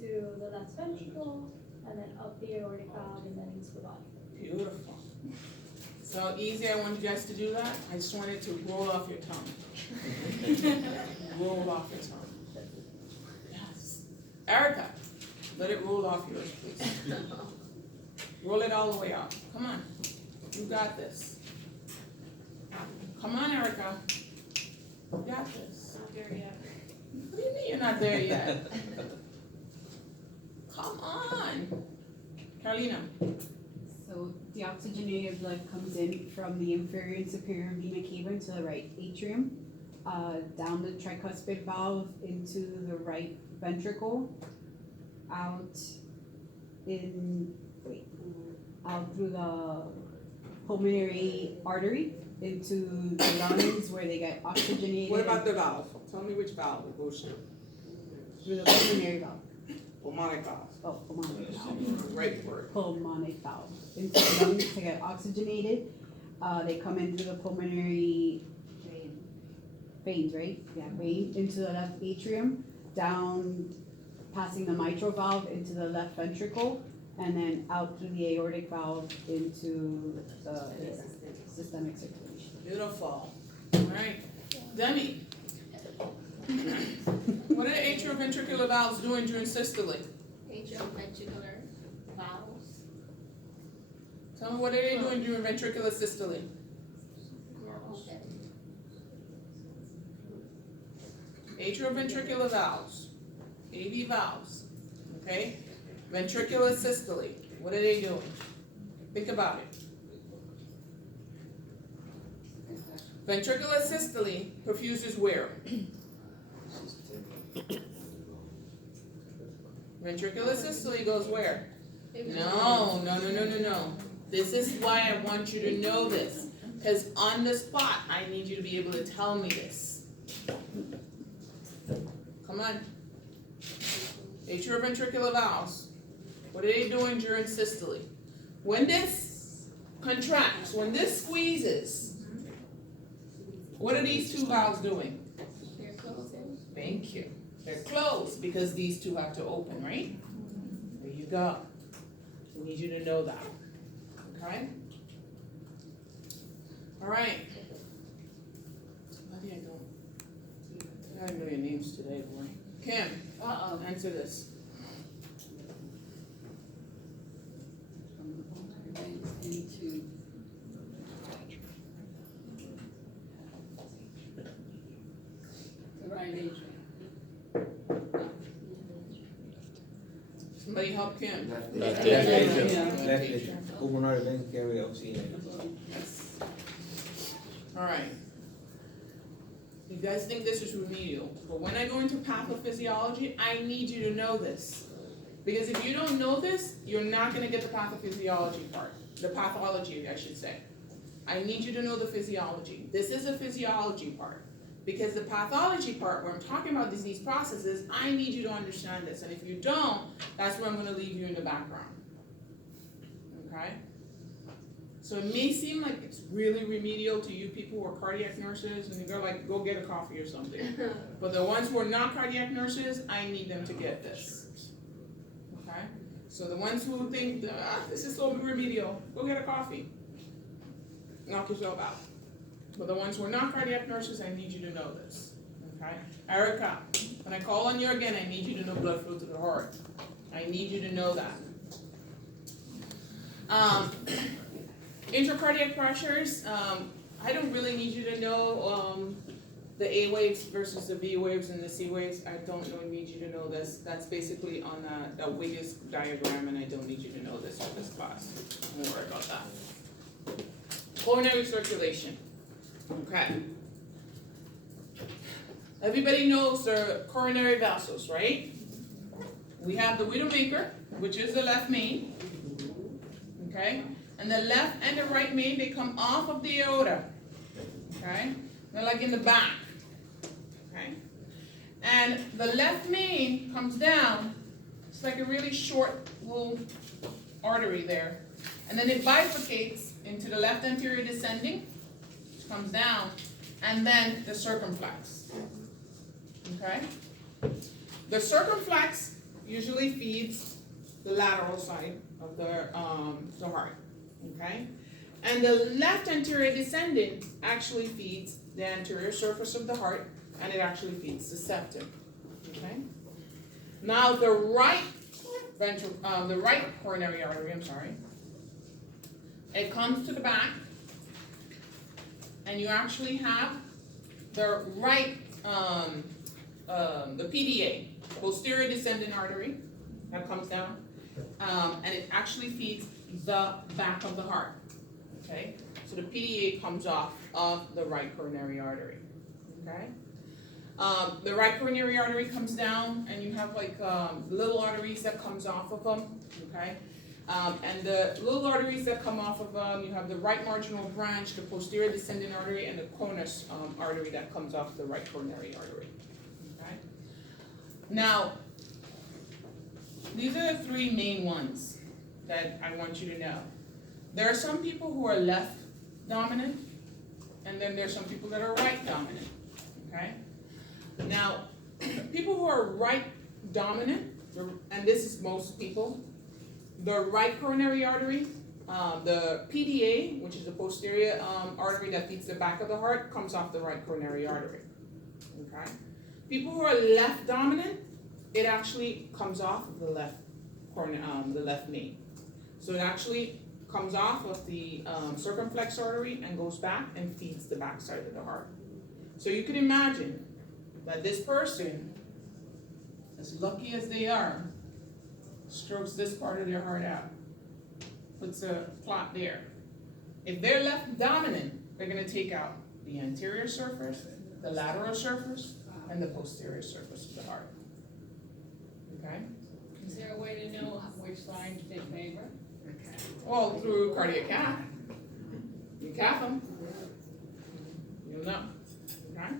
into the left ventricle, and then up the aortic valve, and then into the body. Beautiful. So how easy I want you guys to do that? I just want it to roll off your tongue. Roll off your tongue. Yes. Erica, let it roll off yours, please. Roll it all the way up. Come on. You got this. Come on, Erica. You got this. Not there yet. What do you mean you're not there yet? Come on. Carolina. So the oxygenated blood comes in from the inferior and superior vena cava into the right atrium, down the tricuspid valve into the right ventricle, out through the pulmonary artery into the lungs where they get oxygenated. What about the valve? Tell me which valve it goes through. Through the pulmonary valve. Pulmonic valve. Oh, pulmonic valve. Right word. Pulmonic valve into the lungs to get oxygenated. They come in through the pulmonary veins, right? Yeah, vein into the left atrium, down passing the mitral valve into the left ventricle, and then out through the aortic valve into the systemic circulation. Beautiful. All right. Demi. What are the atrioventricular valves doing during systole? Atrioventricular valves. Tell me, what are they doing during ventricular systole? They're open. Atrioventricular valves. AV valves. Okay? Ventricular systole. What are they doing? Think about it. Ventricular systole perfuses where? Ventricular systole goes where? No. This is why I want you to know this. Because on the spot, I need you to be able to tell me this. Come on. Atrioventricular valves. What are they doing during systole? When this contracts, when this squeezes, what are these two valves doing? They're closing. Thank you. They're closed because these two have to open, right? There you go. I need you to know that. Okay? All right. Maybe I don't know your names today, boy. Kim, answer this. Into the right atrium. Somebody help Kim. Left atrium. Pulmonary vein carry oxygen. All right. You guys think this is remedial, but when I go into pathophysiology, I need you to know this. Because if you don't know this, you're not going to get the pathophysiology part. The pathology, I should say. I need you to know the physiology. This is a physiology part. Because the pathology part, where I'm talking about disease processes, I need you to understand this. And if you don't, that's where I'm going to leave you in the background. Okay? So it may seem like it's really remedial to you people who are cardiac nurses, and you're like, go get a coffee or something. But the ones who are not cardiac nurses, I need them to get this. Okay? So the ones who think, this is so remedial, go get a coffee. Knock yourself out. But the ones who are not cardiac nurses, I need you to know this. Okay? Erica, when I call on you again, I need you to know blood flow to the heart. I need you to know that. Intracardiac pressures, I don't really need you to know the A waves versus the B waves and the C waves. I don't really need you to know this. That's basically on the Wiggins diagram, and I don't need you to know this for this class. Don't worry about that. Coronary circulation. Okay. Everybody knows the coronary vessels, right? We have the widowmaker, which is the left main. Okay? And the left and the right main, they come off of the aorta. Okay? They're like in the back. Okay? And the left main comes down. It's like a really short little artery there. And then it bifurcates into the left anterior descending, which comes down, and then the circumflex. Okay? The circumflex usually feeds the lateral side of the heart, okay? And the left anterior descendant actually feeds the anterior surface of the heart, and it actually feeds the septum, okay? Now the right coronary artery, it comes to the back, and you actually have the right, the PDA, posterior descendant artery, that comes down, and it actually feeds the back of the heart, okay? So the PDA comes off of the right coronary artery, okay? The right coronary artery comes down, and you have like little arteries that comes off of them, okay? And the little arteries that come off of them, you have the right marginal branch, the posterior descendant artery, and the conus artery that comes off the right coronary artery, okay? Now, these are the three main ones that I want you to know. There are some people who are left dominant, and then there's some people that are right dominant, okay? Now, people who are right dominant, and this is most people, the right coronary artery, the PDA, which is the posterior artery that feeds the back of the heart, comes off the right coronary artery, okay? People who are left dominant, it actually comes off of the left the left main. So it actually comes off of the circumflex artery and goes back and feeds the back side of the heart. So you can imagine that this person, as lucky as they are, strokes this part of their heart out, puts a clot there. If they're left dominant, they're going to take out the anterior surface, the lateral surface, and the posterior surface of the heart. Okay? Is there a way to know which side they favor? Well, through cardiac cath. You cath them, you'll know. Okay?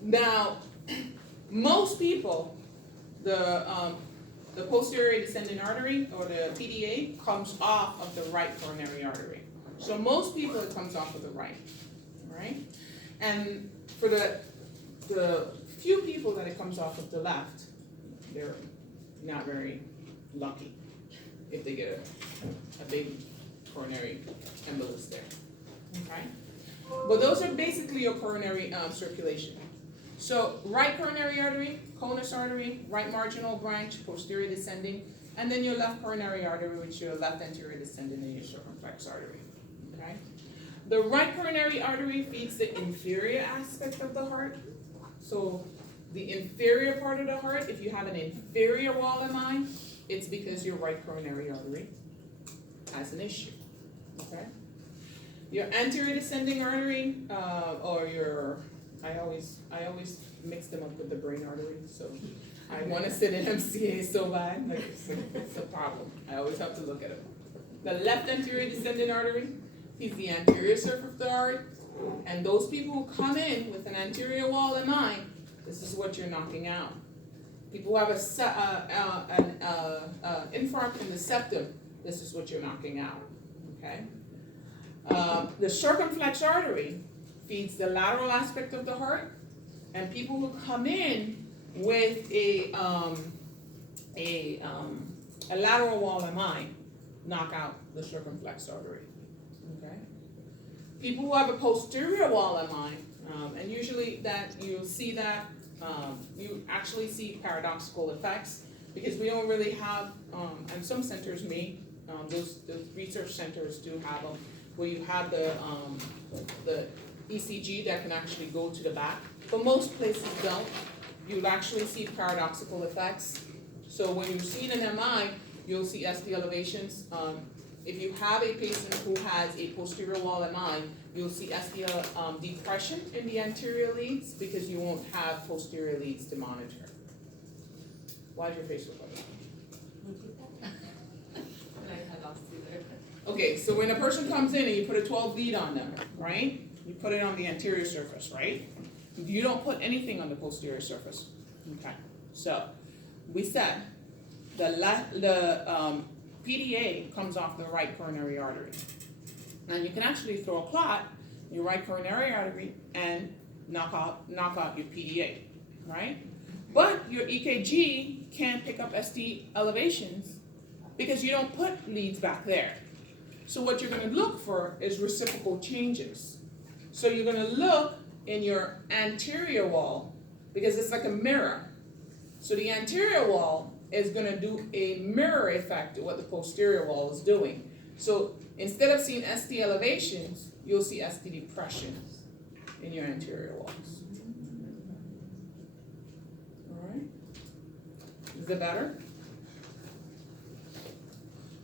Now, most people, the posterior descending artery, or the PDA, comes off of the right coronary artery. So most people, it comes off of the right, right? And for the few people that it comes off of the left, they're not very lucky if they get a big coronary embolus there, okay? But those are basically your coronary circulation. So right coronary artery, conus artery, right marginal branch, posterior descending, and then your left coronary artery, which is your left anterior descending, and your circumflex artery, okay? The right coronary artery feeds the inferior aspect of the heart. So the inferior part of the heart, if you have an inferior wall MI, it's because your right coronary artery has an issue, okay? Your anterior descending artery, or your, I always mix them up with the brain artery, so I want to sit in MCA so bad, like it's a problem. I always have to look at it. The left anterior descending artery is the anterior surface of the heart, and those people who come in with an anterior wall MI, this is what you're knocking out. People who have an infarct in the septum, this is what you're knocking out, okay? The circumflex artery feeds the lateral aspect of the heart, and people who come in with a lateral wall MI knock out the circumflex artery, okay? People who have a posterior wall MI, and usually that you'll see that you actually see paradoxical effects, because we don't really have, and some centers may, those research centers do have them, where you have the ECG that can actually go to the back, but most places don't. You'll actually see paradoxical effects. So when you're seeing an MI, you'll see ST elevations. If you have a patient who has a posterior wall MI, you'll see ST depression in the anterior leads, because you won't have posterior leads to monitor. Why's your face look like that? Okay, so when a person comes in and you put a 12 lead on them, right? You put it on the anterior surface, right? You don't put anything on the posterior surface. Okay, so we said the PDA comes off the right coronary artery. And you can actually throw a clot in your right coronary artery and knock out your PDA, right? But your EKG can't pick up ST elevations because you don't put leads back there. So what you're gonna look for is reciprocal changes. So you're gonna look in your anterior wall because it's like a mirror. So the anterior wall is gonna do a mirror effect to what the posterior wall is doing. So instead of seeing ST elevations, you'll see ST depressions in your anterior walls. All right? Is it better?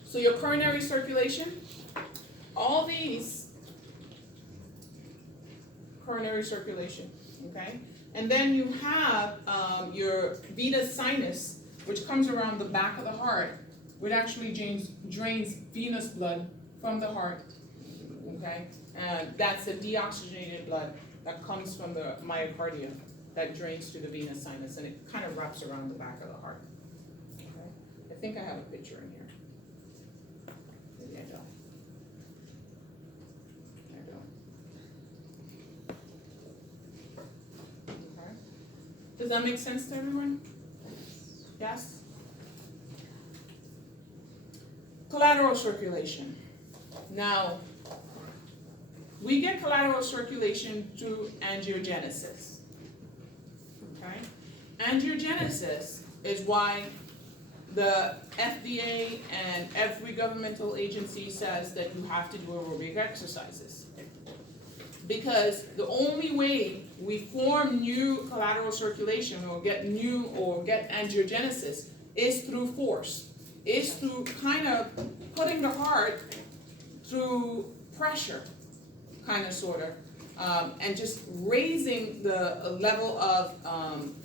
So your coronary circulation, all these coronary circulation, okay? And then you have your venous sinus, which comes around the back of the heart, which actually drains venous blood from the heart, okay? That's the deoxygenated blood that comes from the myocardium that drains to the venous sinus, and it kind of wraps around the back of the heart. Okay? I think I have a picture in here. Maybe I don't. I don't. Okay. Does that make sense to everyone? Yes? Collateral circulation. Now, we get collateral circulation through angiogenesis. Okay? Angiogenesis is why the FDA and every governmental agency says that you have to do aerobic exercises. Because the only way we form new collateral circulation or get angiogenesis is through force, is through kind of putting the heart through pressure, kind of, sort of, and just raising the level of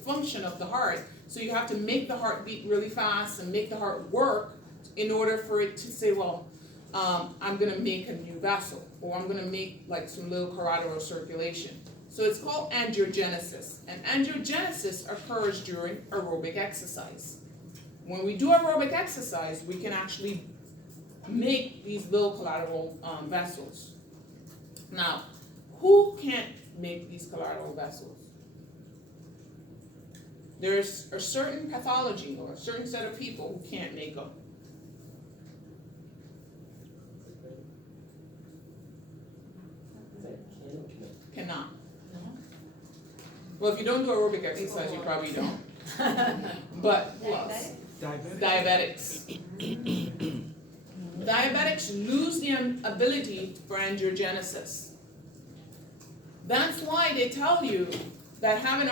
function of the heart. So you have to make the heart beat really fast and make the heart work in order for it to say, well, I'm going to make a new vessel, or I'm going to make like some little collateral circulation. So it's called angiogenesis, and angiogenesis occurs during aerobic exercise. When we do aerobic exercise, we can actually make these little collateral vessels. Now, who can't make these collateral vessels? There's a certain pathology or a certain set of people who can't make them. Cannot. Well, if you don't do aerobic exercise, you probably don't. But plus, diabetics. Diabetics lose the ability for angiogenesis. That's why they tell you that having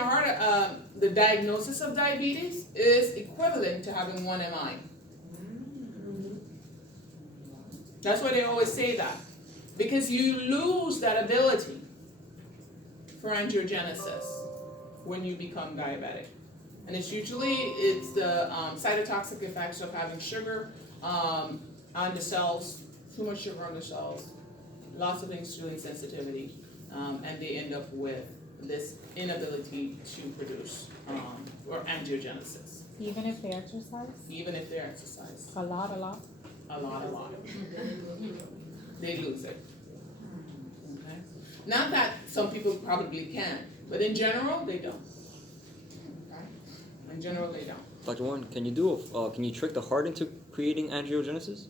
the diagnosis of diabetes is equivalent to having 1 MI. That's why they always say that. Because you lose that ability for angiogenesis when you become diabetic. And it's the cytotoxic effects of having sugar on the cells, too much sugar on the cells, lots of insulin sensitivity, and they end up with this inability to produce or angiogenesis. Even if they exercise? Even if they exercise. A lot. A lot. They lose it. Okay? Not that some people probably can, but in general, they don't. Okay? In general, they don't. Dr. Warren, can you trick the heart into creating angiogenesis?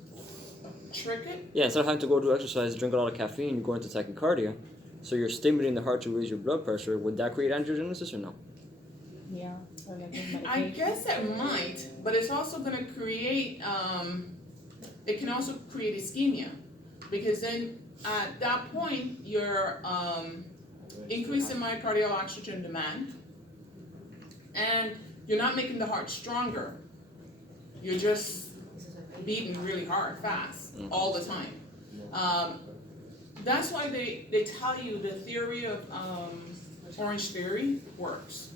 Trick it? Yeah, instead of having to go do exercise, drink a lot of caffeine, you go into tachycardia, so you're stimulating the heart to raise your blood pressure. Would that create angiogenesis or no? Yeah. Or like with medication. I guess it might, but it's also going to create, it can also create ischemia, because then at that point, you're increasing myocardial oxygen demand, and you're not making the heart stronger. You're just beating really hard, fast, all the time. That's why they tell you the theory of Orange Theory works.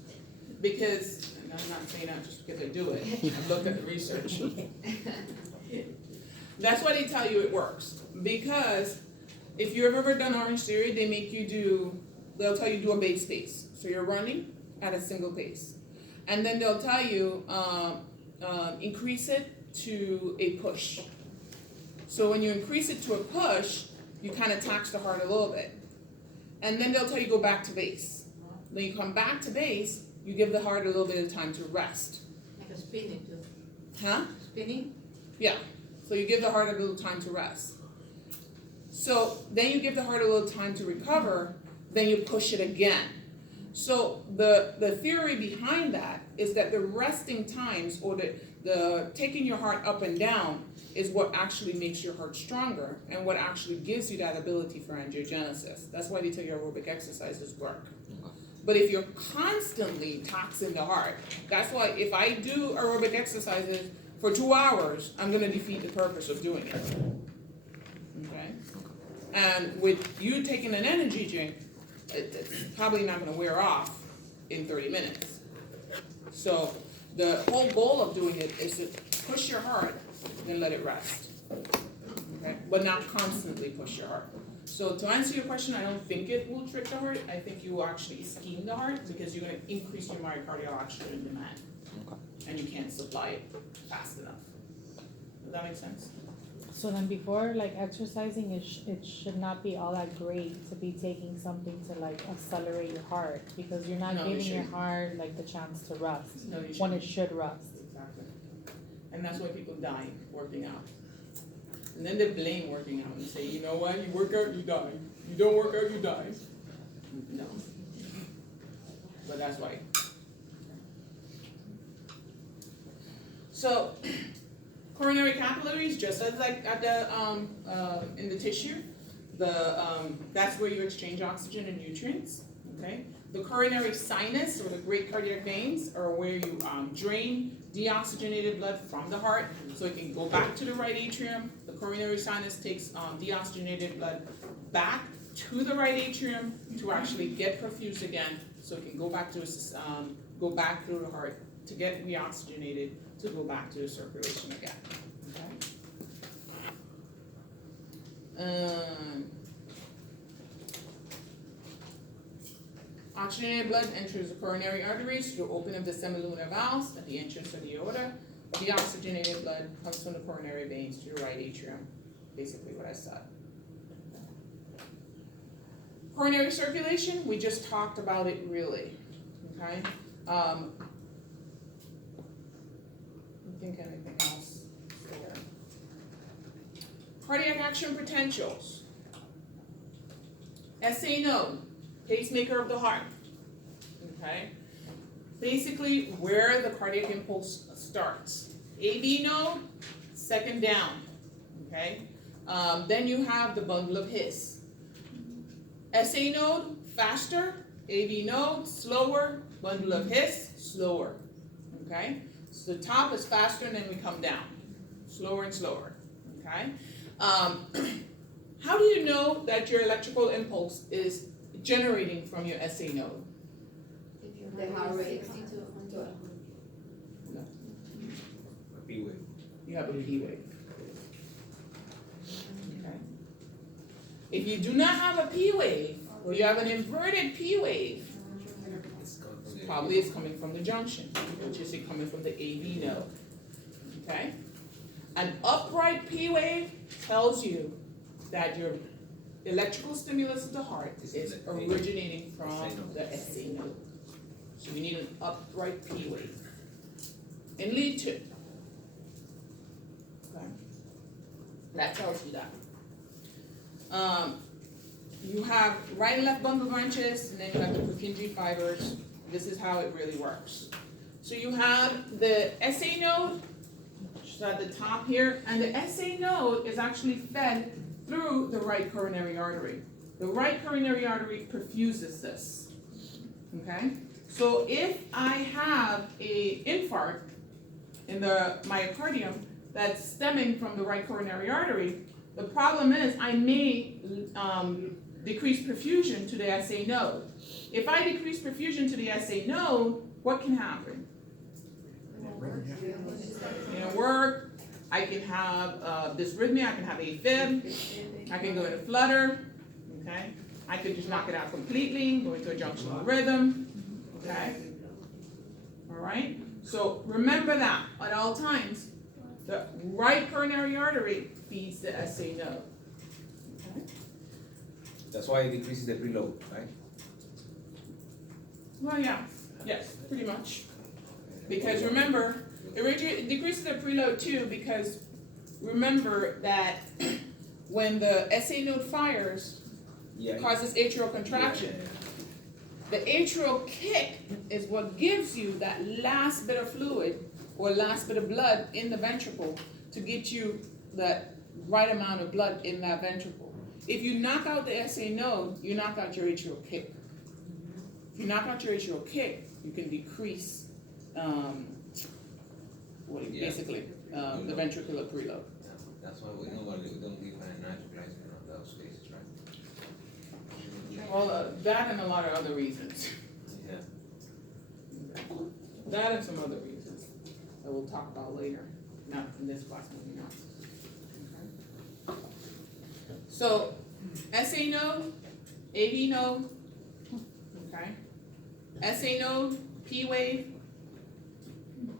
Because, and I'm not saying that just because I do it, I've looked at the research. That's why they tell you it works. Because if you've ever done Orange Theory, they'll tell you do a base pace. So you're running at a single pace. And then they'll tell you increase it to a push. So when you increase it to a push, you kind of tax the heart a little bit. And then they'll tell you go back to base. Then you come back to base, you give the heart a little bit of time to rest. Like a spinning too. Huh? Spinning? So you give the heart a little time to rest. So then you give the heart a little time to recover, then you push it again. So the theory behind that is that the resting times, or the taking your heart up and down, is what actually makes your heart stronger and what actually gives you that ability for angiogenesis. That's why they tell you aerobic exercises work. But if you're constantly taxing the heart, that's why if I do aerobic exercises for 2 hours, I'm gonna defeat the purpose of doing it. Okay? And with you taking an energy drink, it's probably not gonna wear off in 30 minutes. So the whole goal of doing it is to push your heart and let it rest. Okay? But not constantly push your heart. So to answer your question, I don't think it will trick the heart. I think you will actually ischeme the heart because you're gonna increase your myocardial oxygen demand. And you can't supply it fast enough. Does that make sense? So then before like exercising, it should not be all that great to be taking something to like accelerate your heart, because you're not No, you giving your shouldn't. heart like the chance to rest No, you when shouldn't. it should rest. Exactly. And that's why people die working out. And then they blame working out and say, you know what, you work out, you die. You don't work out, you die. No. But that's why. So, coronary capillaries, just as like at the in the tissue, that's where you exchange oxygen and nutrients. Okay. The coronary sinus, or the great cardiac veins, are where you drain deoxygenated blood from the heart, so it can go back to the right atrium. The coronary sinus takes deoxygenated blood back to the right atrium to actually get perfused again, so it can go back to go back through the heart to get reoxygenated to go back to the circulation again. Okay. Oxygenated blood enters the coronary arteries through the opening of the semilunar valves at the entrance of the aorta. Deoxygenated blood comes from the coronary veins to the right atrium. Basically what I said. Coronary circulation, we just talked about it really. Okay. I think anything else there. Cardiac action potentials. SA node, pacemaker of the heart. Okay. Basically where the cardiac impulse starts. AV node, second down. Okay. Then you have the bundle of His. SA node, faster. AV node, slower. Bundle of His, slower. Okay. So the top is faster and then we come down. Slower and slower. Okay. How do you know that your electrical impulse is generating from your SA node? The heart rate 60 to 120. P wave. You have a P wave. Okay. If you do not have a P wave, or you have an inverted P wave, probably it's coming from the junction, which is coming from the AV node. Okay? An upright P wave tells you that your electrical stimulus of the heart is originating from the SA node. So you need an upright P wave. And lead to. Okay? That tells you that. You have right and left bundle branches, and then you have the Purkinje fibers. This is how it really works. So you have the SA node, which is at the top here, and the SA node is actually fed through the right coronary artery. The right coronary artery perfuses this. Okay? So if I have an infarct in the myocardium that's stemming from the right coronary artery, the problem is I may decrease perfusion to the SA node. If I decrease perfusion to the SA node, what can happen? It won't work. I can have dysrhythmia, I can have AFib, I can go into flutter, okay? I could just knock it out completely, go into a junctional rhythm, okay? All right? So remember that at all times, the right coronary artery feeds the SA node. Okay? That's why it decreases the preload, right? Well, yeah. Yes, pretty much. Because remember, it decreases the preload too, because remember that when the SA node fires, Yeah. causes atrial contraction. The atrial kick is what gives you that last bit of fluid or last bit of blood in the ventricle to get you that right amount of blood in that ventricle. If you knock out the SA node, you knock out your atrial kick. If you knock out your atrial kick, you can decrease basically the ventricular preload. That's why we normally don't give nitroglycerin on those cases, right? Well, that and a lot of other reasons. Yeah. That and some other reasons that we'll talk about later, not in this class, maybe not. Okay. So, SA node, AV node, okay? SA node, P wave,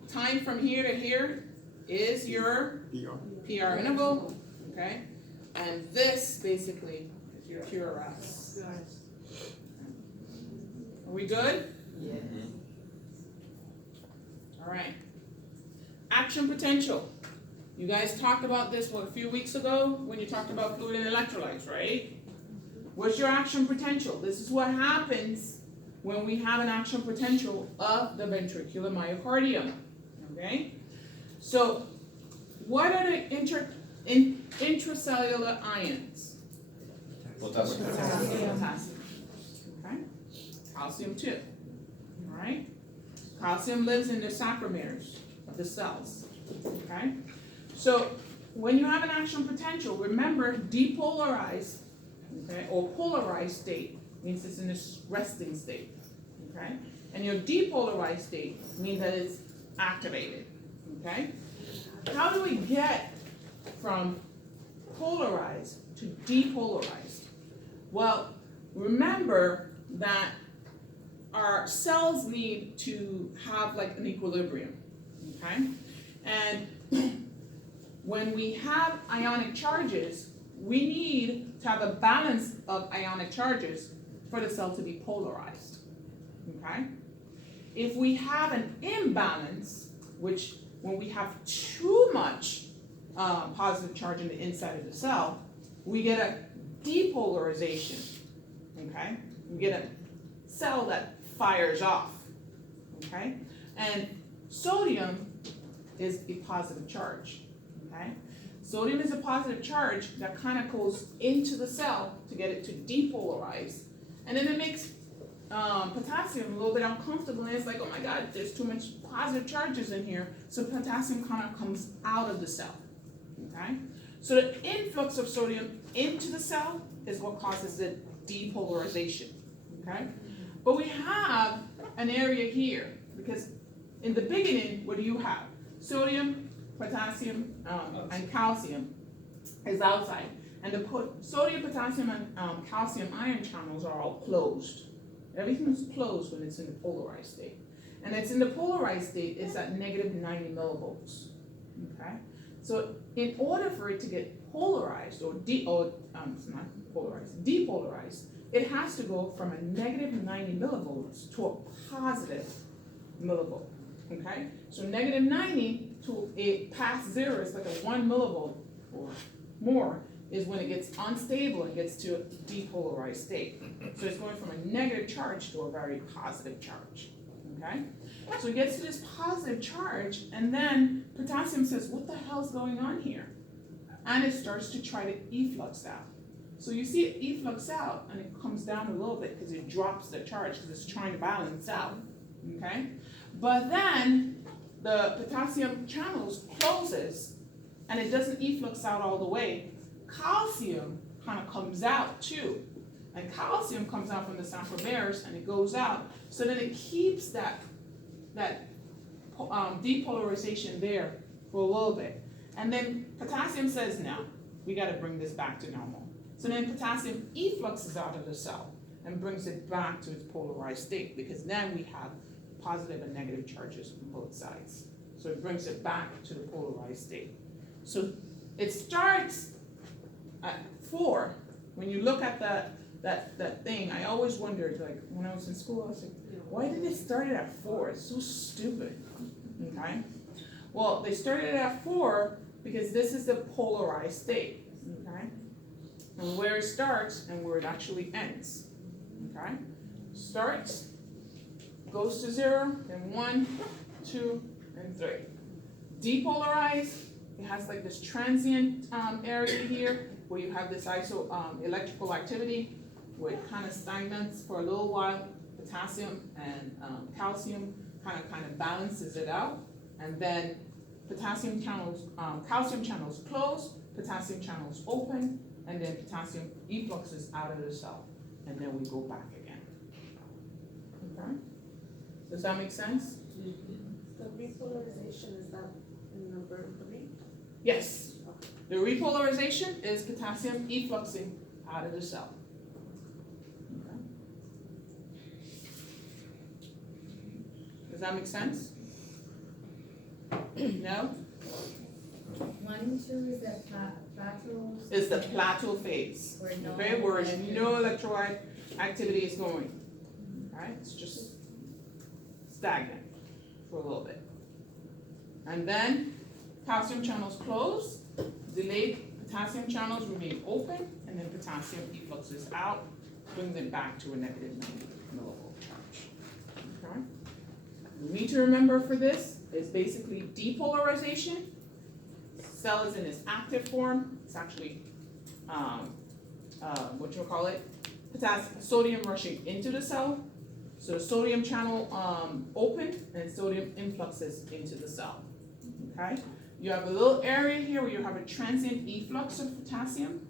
time from here to here is your PR interval, okay? And this basically is your QRS. Are we good? Yeah. All right. Action potential. You guys talked about this, a few weeks ago when you talked about fluid and electrolytes, right? What's your action potential? This is what happens when we have an action potential of the ventricular myocardium, okay? So, what are the intracellular ions? Potassium. Potassium. Okay? Calcium too. All right? Calcium lives in the sarcomeres of the cells. Okay? So when you have an action potential, remember depolarized, okay, or polarized state means it's in this resting state. Okay? And your depolarized state means that it's activated. Okay? How do we get from polarized to depolarized? Well, remember that our cells need to have like an equilibrium, okay? And when we have ionic charges, we need to have a balance of ionic charges for the cell to be polarized, okay? If we have an imbalance, which when we have too much positive charge in the inside of the cell, we get a depolarization, okay? We get a cell that fires off, okay? And sodium is a positive charge, okay? Sodium is a positive charge that kind of goes into the cell to get it to depolarize, and then it makes potassium a little bit uncomfortable, and it's like, oh my God, there's too much positive charges in here, so potassium kind of comes out of the cell, okay? So the influx of sodium into the cell is what causes the depolarization, okay? But we have an area here, because in the beginning, what do you have? Sodium, potassium, and calcium is outside. And the sodium, potassium, and calcium ion channels are all closed. Everything's closed when it's in the polarized state. And it's in the polarized state, it's at negative 90 millivolts, okay? So in order for it to get polarized, it's not polarized, depolarized, it has to go from a negative 90 millivolts to a positive millivolt, okay? So negative 90 to a past zero is like a 1 millivolt or more is when it gets unstable and gets to a depolarized state. So it's going from a negative charge to a very positive charge, okay? So it gets to this positive charge, and then potassium says, what the hell's going on here? And it starts to try to efflux out. So you see it efflux out, and it comes down a little bit because it drops the charge because it's trying to balance out, okay? But then the potassium channels closes, and it doesn't efflux out all the way. Calcium kind of comes out too, and calcium comes out from the sarcomeres, and it goes out. So then it keeps that depolarization there for a little bit. And then potassium says, no, we got to bring this back to normal. So then potassium effluxes out of the cell and brings it back to its polarized state, because then we have positive and negative charges on both sides. So it brings it back to the polarized state. So it starts at 4. When you look at that thing, I always wondered, like, when I was in school, I was like, why did they start it at 4? It's so stupid, okay? Well, they started it at 4 because this is the polarized state, okay? And where it starts and where it actually ends, okay? Starts, goes to 0, then 1, 2, and 3. Depolarized, it has like this transient area here where you have this electrical activity where it kind of stagnates for a little while. Potassium and calcium kind of balances it out, and then calcium channels close, potassium channels open, and then potassium effluxes out of the cell, and then we go back again. Okay? Does that make sense? The repolarization, is that in number 3? Yes. The repolarization is potassium effluxing out of the cell. Okay. Does that make sense? No? 1 and 2 is that plateau. It's the plateau phase. Where no Okay, where no electrolyte activity is going. Alright, it's just stagnant for a little bit. And then calcium channels close, delayed potassium channels remain open, and then potassium effluxes out, brings it back to a negative 90 millivolt charge. Okay? We need to remember for this is basically depolarization. Cell is in its active form. It's actually sodium rushing into the cell. So sodium channel open and sodium influxes into the cell. Okay? You have a little area here where you have a transient efflux of potassium,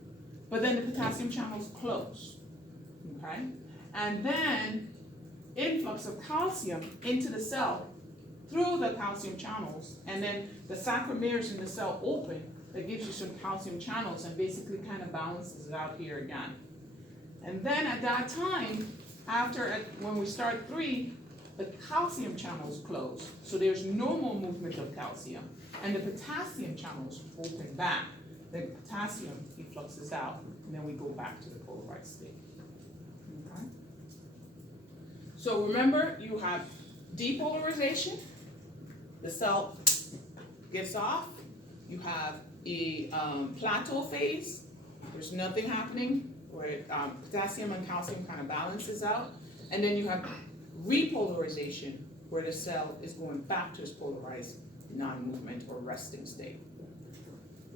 but then the potassium channels close. Okay? And then influx of calcium into the cell through the calcium channels, and then the sarcomeres in the cell open, that gives you some calcium channels and basically kind of balances it out here again. And then at that time, when we start 3, the calcium channels close, so there's no more movement of calcium, and the potassium channels open back. The potassium effluxes out, and then we go back to the polarized state. Okay? So remember, you have depolarization, the cell gets off, you have a plateau phase, there's nothing happening, where potassium and calcium kind of balances out, and then you have repolarization, where the cell is going back to its polarized non-movement or resting state,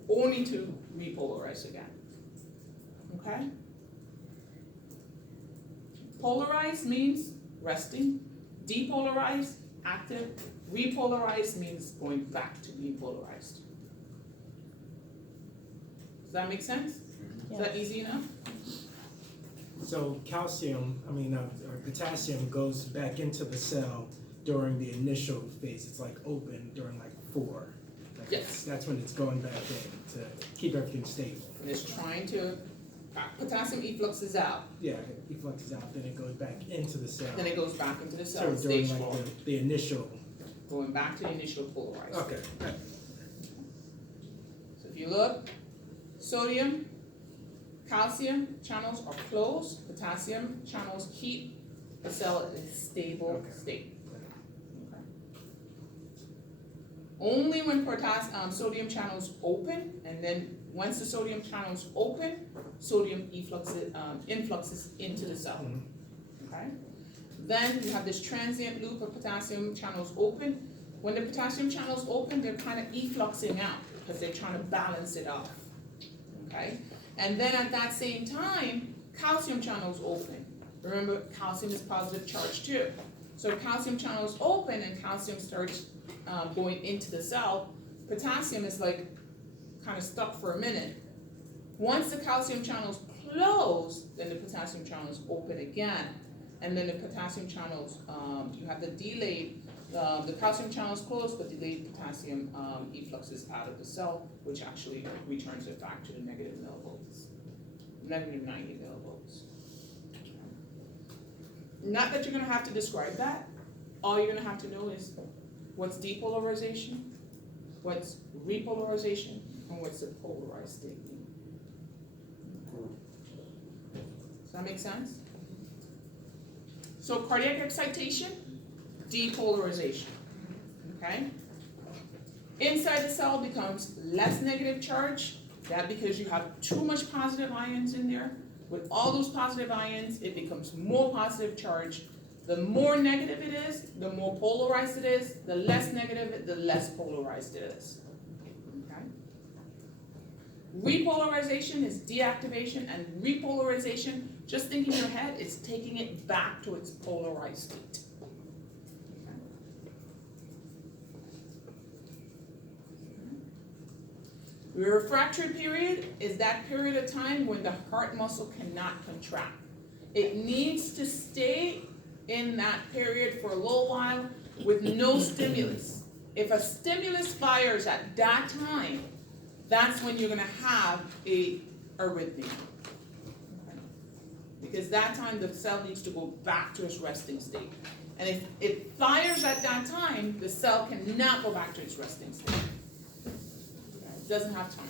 only to repolarize again. Okay? Polarized means resting, depolarized, active, repolarized means going back to being polarized. Does that make sense? Is that easy enough? So potassium goes back into the cell during the initial phase. It's like open during like 4. Like Yes. That's when it's going back in to keep everything stable. And it's trying to, potassium effluxes out, Yeah, it fluxes out, then it goes back into the cell. then it goes back into the cell, So during stage like 4, the initial. going back to the initial polarized. Okay. So if you look, sodium, calcium channels are closed, potassium channels keep the cell in a stable state. Okay. Only when sodium channels open, and then once the sodium channels open, sodium influxes into the cell. Okay? Then you have this transient loop of potassium channels open. When the potassium channels open, they're kind of effluxing out because they're trying to balance it off. Okay? And then at that same time, calcium channels open. Remember, calcium is positive charge too. So calcium channels open and calcium starts going into the cell. Potassium is like kind of stuck for a minute. Once the calcium channels close, then the potassium channels open again. And then the potassium channels, you have the delayed, the calcium channels close, but delayed potassium effluxes out of the cell, which actually returns it back to the negative millivolts, negative 90 millivolts. Not that you're gonna have to describe that. All you're gonna have to know is what's depolarization, what's repolarization, and what's the polarized state. Does that make sense? So cardiac excitation, depolarization, okay? Inside the cell becomes less negative charge, that because you have too much positive ions in there. With all those positive ions, it becomes more positive charge. The more negative it is, the more polarized it is. The less negative, the less polarized it is. Okay? Repolarization is deactivation, and repolarization, just think in your head, it's taking it back to its polarized state. Okay? The refractory period is that period of time when the heart muscle cannot contract. It needs to stay in that period for a little while with no stimulus. If a stimulus fires at that time, that's when you're gonna have a arrhythmia. Okay? Because that time the cell needs to go back to its resting state. And if it fires at that time, the cell cannot go back to its resting state. It doesn't have time.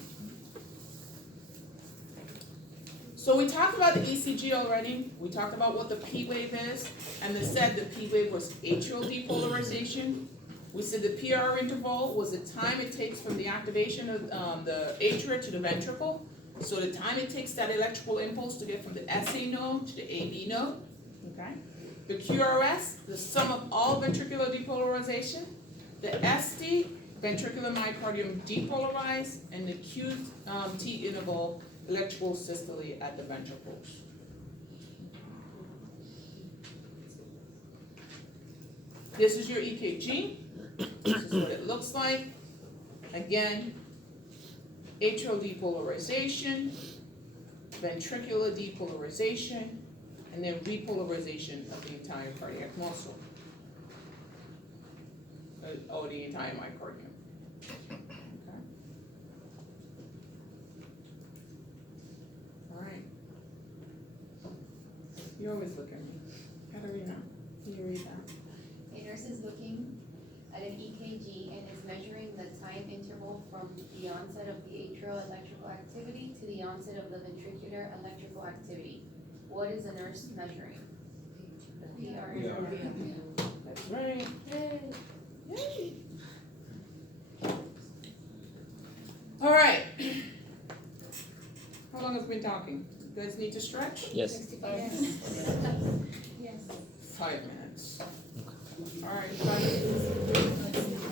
So we talked about the ECG already. We talked about what the P wave is, and they said the P wave was atrial depolarization. We said the PR interval was the time it takes from the activation of the atria to the ventricle. So the time it takes that electrical impulse to get from the SA node to the AB node. Okay. The QRS, the sum of all ventricular depolarization. The ST, ventricular myocardium depolarized, and the QT interval, electrical systole at the ventricles. This is your EKG. This is what it looks like. Again, atrial depolarization, ventricular depolarization, and then repolarization of the entire cardiac muscle, or the entire myocardium. Okay. All right. You always look at me. Katarina, can you read that? A nurse is looking at an EKG and is measuring the time interval from the onset of the atrial electrical activity to the onset of the ventricular electrical activity. What is the nurse measuring? The PR. That's right. Yay. Yay. All right. How long have we been talking? You guys need to stretch? Yes. 65 Yes. minutes. Yes. 5 minutes. All right, 5 minutes.